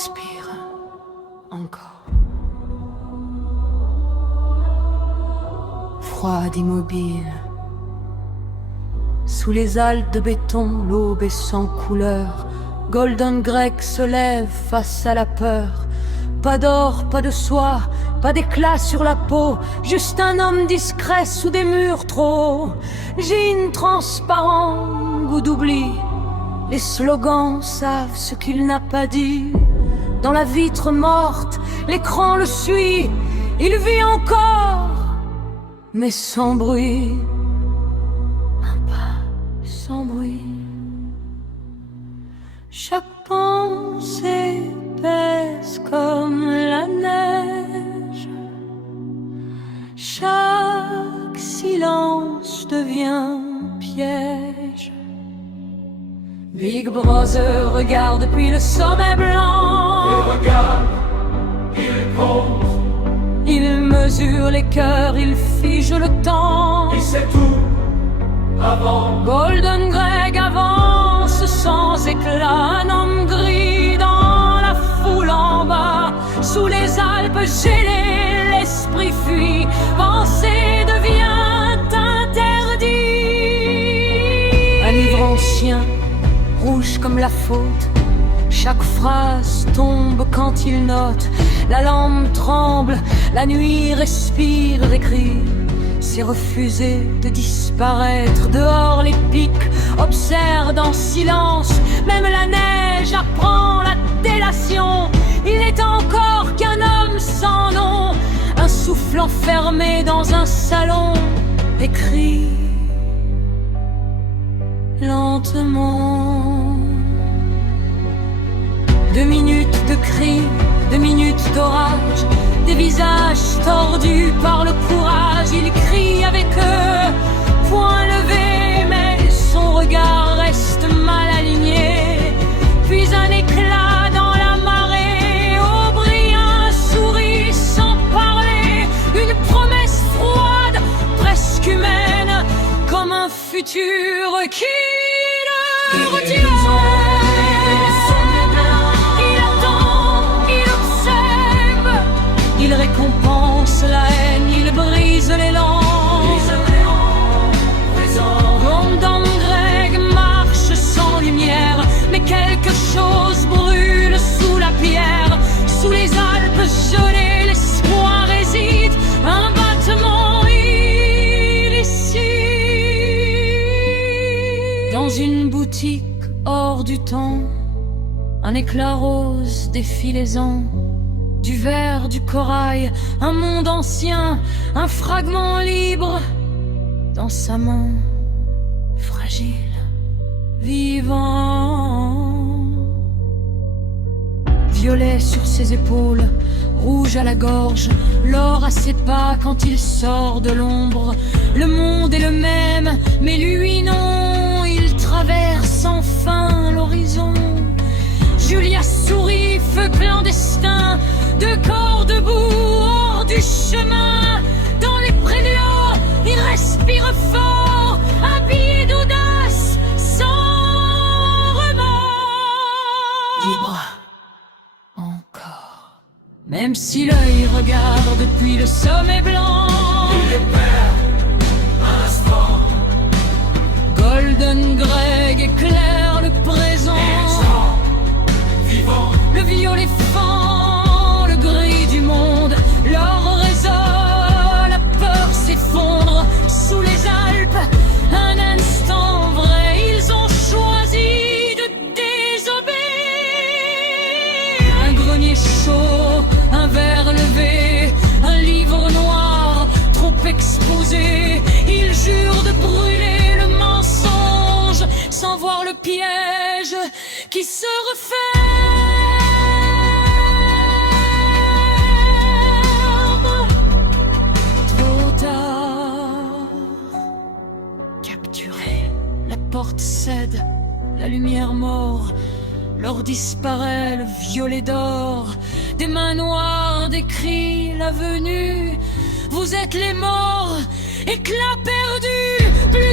respire encore. Froide, immobile. Sous les halles de béton, l'aube est sans couleur. Golden Greg se lève face à la peur. Pas d'or, pas de soie, pas d'éclat sur la peau. Juste un homme discret sous des murs trop hauts. Jean transparent, goût d'oubli. Les slogans savent ce qu'il n'a pas dit. Dans la vitre morte, l'écran le suit. Il vit encore, mais sans bruit. Un pas sans bruit. Chaque pensée pèse comme la neige. Chaque silence devient piège. Big Brother regarde depuis le sommet blanc. Il regarde, il pose. Il mesure les cœurs, il fige le temps. Il sait tout avant. Golden Greg avance sans éclat. Un homme gris dans la foule en bas. Sous les Alpes gelées, l'esprit fuit. Penser devient interdit. Un livre ancien, rouge comme la faute. Chaque phrase tombe quand il note. La lampe tremble, la nuit respire des cris. C'est refuser de disparaître. Dehors les pics observent en silence. Même la neige apprend la délation. Il n'est encore qu'un homme sans nom. Un souffle enfermé dans un salon. Écrit lentement. 2 minutes de cris, 2 minutes d'orage. Des visages tordus par le courage. Il crie avec eux, poing levé, mais son regard reste mal aligné. Puis un éclat dans la marée. Aubrien sourit sans parler. Une promesse froide, presque humaine, comme un futur qui le retient. Il récompense la haine, il brise l'élan. Golden Greg marche sans lumière, mais quelque chose brûle sous la pierre. Sous les Alpes gelées, l'espoir hésite. Un battement illicite. Dans une boutique hors du temps, un éclat rose défilaisant. Du verre, du corail, un monde ancien, un fragment libre dans sa main, fragile, vivant. Violet sur ses épaules, rouge à la gorge, l'or à ses pas quand il sort de l'ombre. Le monde est le même, mais lui non, il traverse sans fin l'horizon. Julia sourit, feu clandestin. 2 corps debout, hors du chemin. Dans les préludes, il respire fort. Habillé d'audace, sans remords. Libre, encore. Même si l'œil regarde depuis le sommet blanc. Il les perd, un instant. Golden Greg éclaire le présent. Vivant. Le violet fend le gris du monde. L'or résonne, la peur s'effondre. Sous les Alpes, un instant vrai. Ils ont choisi de désobéir. Un grenier chaud, un verre levé, un livre noir trop exposé. Ils jurent de brûler le mensonge sans voir le piège qui se referme. Trop tard, capturé, la porte cède, la lumière mord. L'or disparaît, le violet d'or. Des mains noires décrient la venue. Vous êtes les morts, éclat perdu, plus